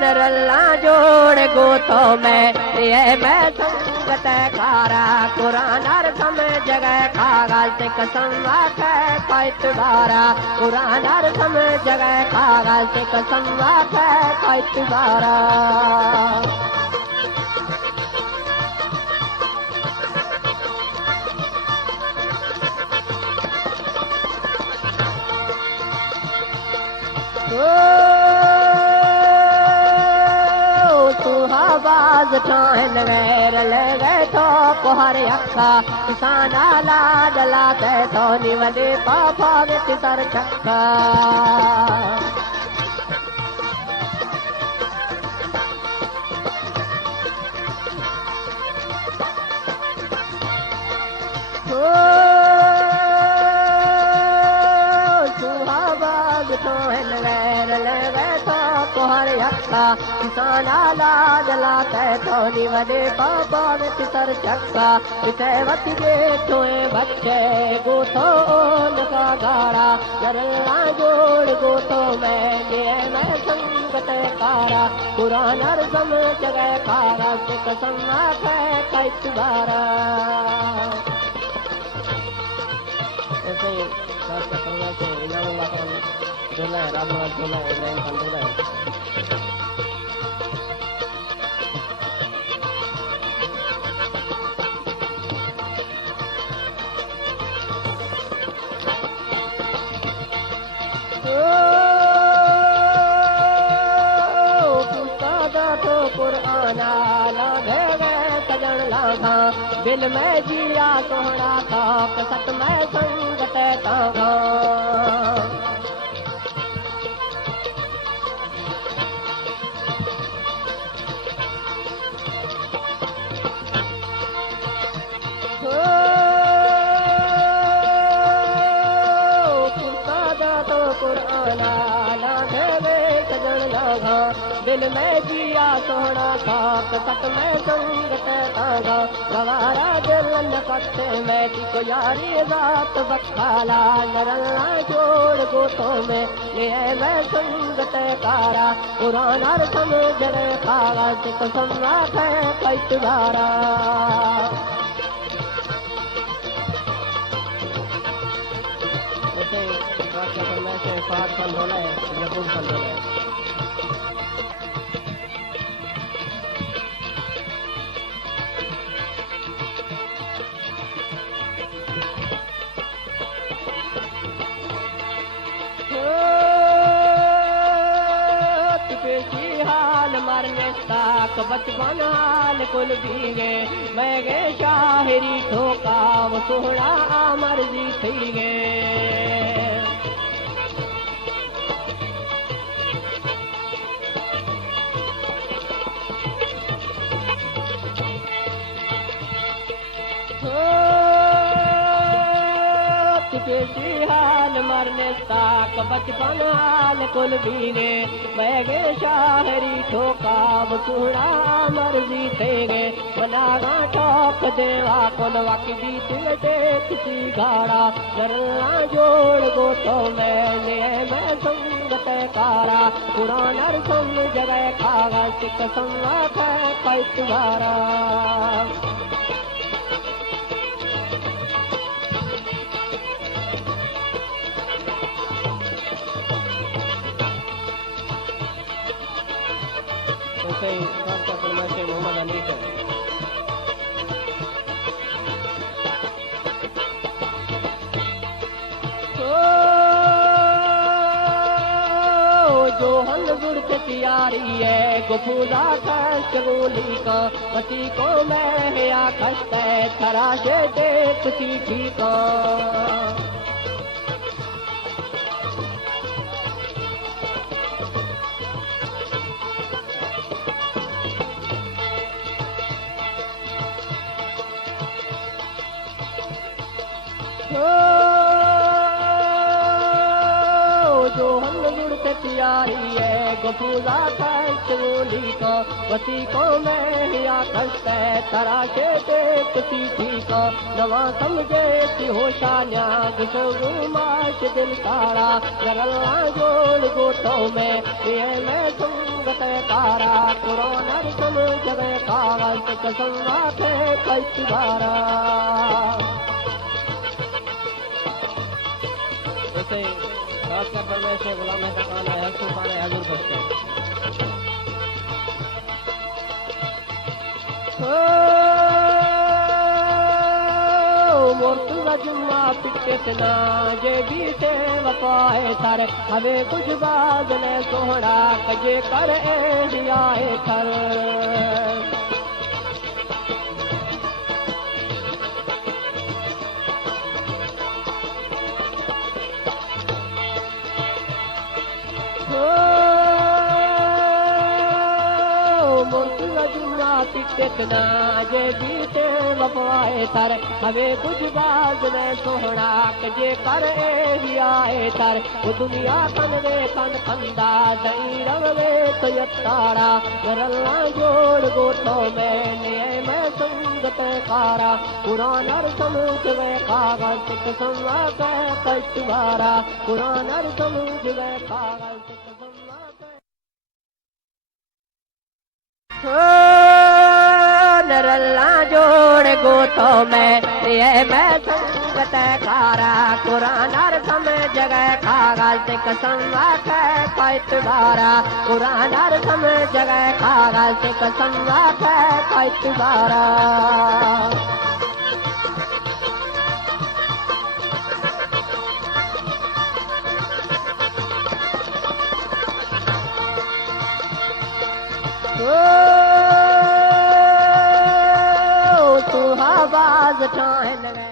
नरल्ला जोड़ गोतो में ये मैं संगत कारा कुरान हर समय जगह खागा से कसम वाके कैत बारा कुरान हर समय जगह खागा से कसम वाके कैत बारा बाज ठान गैर ले गए तो कोहर अखा किसाना ला डलाते तो निवले पापा में सर चक्का किसाना ला जलाते तो निवले बाबा ने सर चक्का वती जे तोए बच्चे गोथो का गारा नरल्ला जोड़ गोथो मैं संगत कारा कुरान हर सम जगह खारा से कसम कैत बारा ऐसे ही दिल में जिया सोहरा था कसत में संगत तागा दिल में जिया सोना था कसत में संगत तागा गवारा दिल नकते में को यारी रात बखाला नरल्ला जोड़ गोतों में ले मैं संगत कारा कुरान हर सम जगह खागा से कसम कैत बारा पाठ संभोला है यकूब संभोला है बचपन हाल कुल भीगे मैं गे शाहरी ठोका वो सोहरा मर्जी थी गे हाल मरने ताक बचपन हाल कुल भीगे मैं गे शाहरी ठोका बसूड़ा मर्जी थे गे बनागा ठोक देवा कुल वाकी बीत लटे किसी गाड़ा नरल्ला जोड़ गोतो मैं संगत कारा कुरान हर सम जगह खागा सिक संवाद कैत बारा मोहम्मद अली का जो हल गुड़ के तैयारी है गुफूला खस गोली का पति को मैं या खस्ते खराशे देख की का जो हम जुड़ते तियारी है गुफूजा कशोली को वसीकों में या खस्ते तराशे ते किसी ठीक नवा समझे सी होशान्या गुसगु माश दिल तारा नरला जोड़ गोटों में ये मैं संगत तारा कुरान समझ कागज कसम वाके कश्बारा जैसे खासकर परवेश गुलाम है तकाना है सुल्तान हजूर बख्श मोर्तुजा जुम्मा पिटना जे बीते वफाए थर हवे कुछ बाज ने सोहरा कजे कर दियाए थर पिटना जे बीते वफाए तर हवे कुछ बाज में सोहना कजे कर आए तर वो दुनिया कन वे कन कंदा दई रवे तो यतारा करला जोड़ गोठो में ने मैं संगत कारा पुराना समझ वे कागज कसम के कश्वारा पुराना समझ वे कागज नरला जोड़ गोतो में ये मैं संगत कारा कुरान समझ गए कागज कसम के पैतबारा कुरान समझ गए कागज कसम के पैतबारा तू हवाज ठान